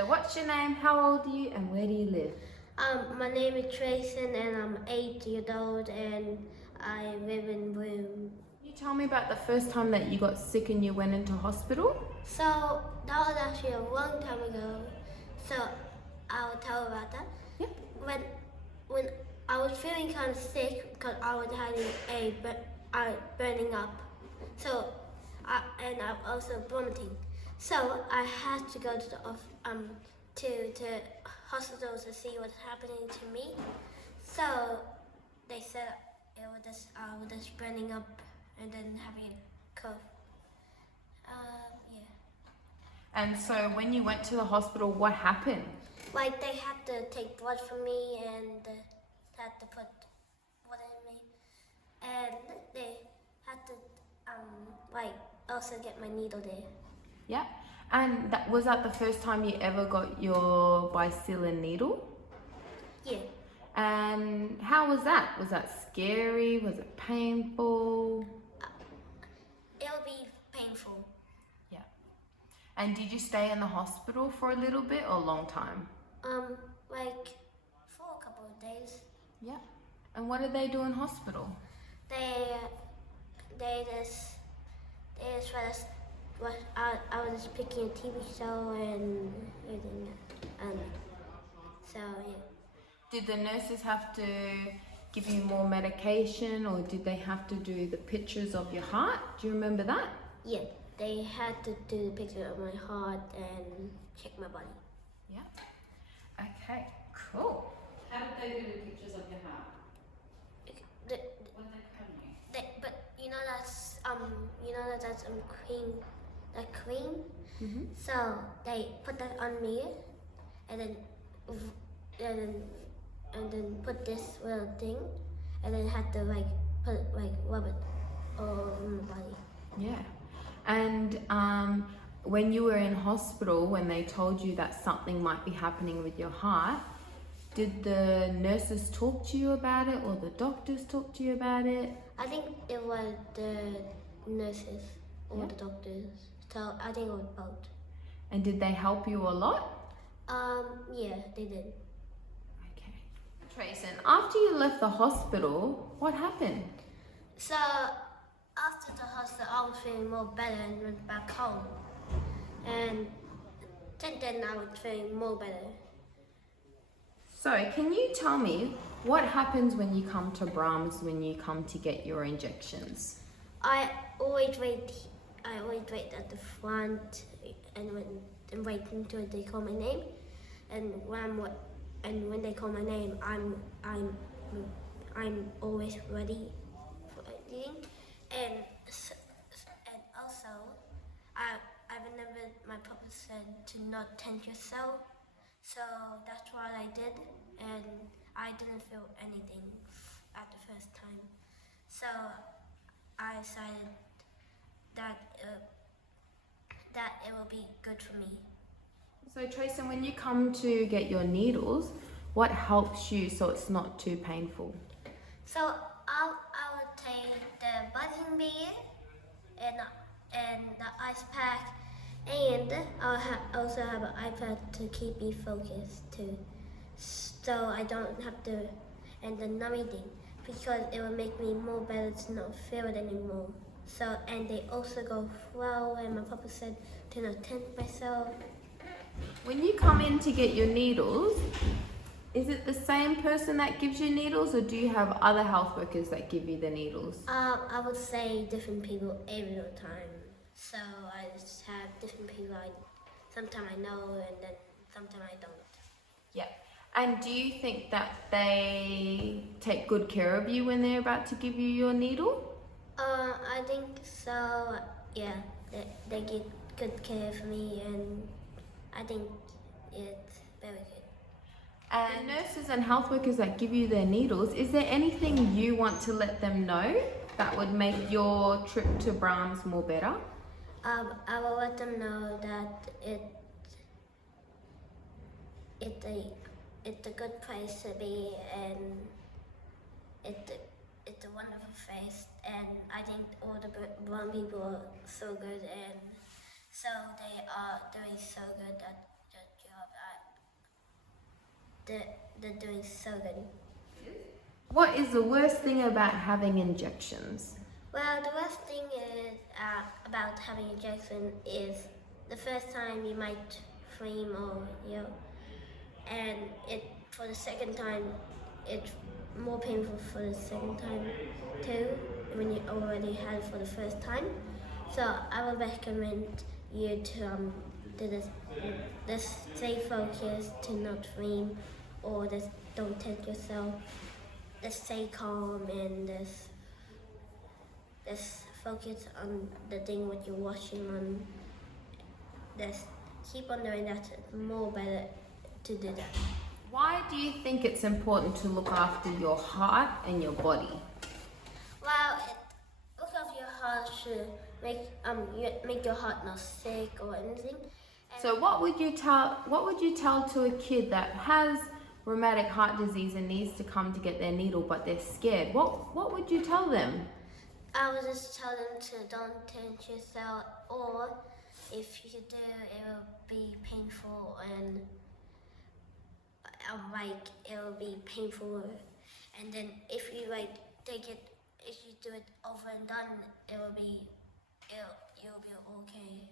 So what's your name, how old are you, and where do you live? My name is Tracin and I'm 8 years old and I live in BRAMS. Can you tell me about the first time that you got sick and you went into hospital? So that was actually a long time ago. So I'll tell about that. Yeah. When I was feeling kind of sick because I was having a burning up. So and I'm also vomiting. So I had to go to the hospital to see what's happening to me. So they said I was just burning up and then having a cough. Yeah. And so when you went to the hospital, what happened? Like they had to take blood from me and had to put blood in me, and they had to also get my needle there. Yeah. And was that the first time you ever got your bicillin needle? Yeah. And how was that? Was that scary? Was it painful? It'll be painful. Yeah. And did you stay in the hospital for a little bit or a long time? Like for a couple of days. Yeah. And what did they do in hospital? They just let us. I was just picking a TV show and everything, and so yeah. Did the nurses have to give you more medication, or did they have to do the pictures of your heart? Do you remember that? Yeah, they had to do the picture of my heart and check my body. Yeah. Okay, cool. How did they do the pictures of your heart? What did they put on you? But you know that's cream, that cream. Mm-hmm. So they put that on me, and then put this little thing, and then had to rub it all over my body. Yeah. And when you were in hospital, when they told you that something might be happening with your heart, did the nurses talk to you about it, or the doctors talk to you about it? I think it was the nurses or the doctors. So I think it was both. And did they help you a lot? Yeah, they did. Okay. Tracin, after you left the hospital, what happened? So after the hospital, I was feeling more better and went back home. And then I was feeling more better. So, can you tell me what happens when you come to BRAMS when you come to get your injections? I always wait at the front and wait until they call my name. And when they call my name, I'm always ready for anything. And also, I remember my papa said to not tempt yourself. So that's what I did, and I didn't feel anything at the first time. So I decided that it will be good for me. So Tracin, when you come to get your needles, what helps you so it's not too painful? So I will take the button bead and the ice pack. And I'll also have an iPad to keep me focused too, so I don't have to, and the numbing thing, because it will make me more better to not feel it anymore. So, and they also go slow, and my papa said to not tempt myself. When you come in to get your needles, is it the same person that gives you needles, or do you have other health workers that give you the needles? I would say different people every time. So I just have different people. Sometimes I know, and then sometimes I don't. Yeah. And do you think that they take good care of you when they're about to give you your needle? I think so. Yeah, they get good care for me, and I think it's very good. And the nurses and health workers that give you their needles, is there anything you want to let them know that would make your trip to BRAMS more better? I will let them know that it's a good place to be, and it's a wonderful place, and I think all the blonde people are so good, and so they are doing so good at their job. they're doing so good. What is the worst thing about having injections? Well, the worst thing is about having injection is the first time you might scream or yell, and for the second time it's more painful for the second time too when you already had it for the first time. So I would recommend you to do this stay focused, to not scream or just don't take yourself. Just stay calm and just focus on the thing what you're watching on. Just keep on doing that. It's more better to do that. Why do you think it's important to look after your heart and your body? Well, look after your heart to make your heart not sick or anything. And So what would you tell to a kid that has rheumatic heart disease and needs to come to get their needle but they're scared? What would you tell them? I would just tell them to don't touch yourself, or if you do, it will be painful and it will be painful. And then if you if you do it over and done, you'll be okay.